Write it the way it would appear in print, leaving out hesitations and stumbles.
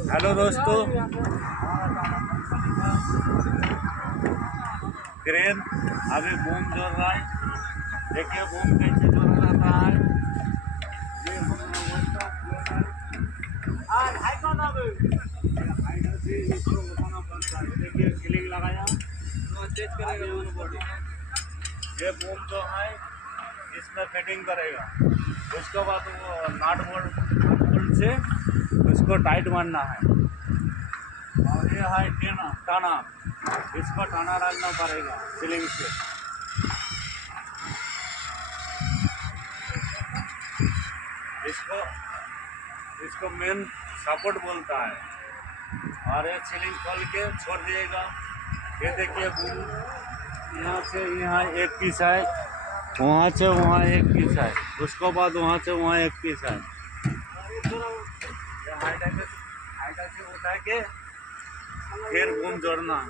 Hello दोस्तों, crane अभी boom जोड़ रहा है। देखिए बूम कैसे जोड़ा जाता है। ये इसको उठाना पड़ता है। देखिए सीलिंग लगाया, चेक करेगा। ये बूम जो है इसमें फिटिंग करेगा। उसके बाद वो नाट बोल्ट से उसको टाइट मारना है। और ये है टाना, इसको टाना डालना पड़ेगा सीलिंग से। इसको मेन सपोर्ट बोलता है। और ये सीलिंग खोल के छोड़ दिएगा। ये देखिए बूम यहाँ से यहाँ एक पीस है, वहाँ से वहाँ एक पीस है, उसके बाद वहाँ से वहाँ एक पीस है। हाइटा से उठा के फिर बूम जोड़ना है।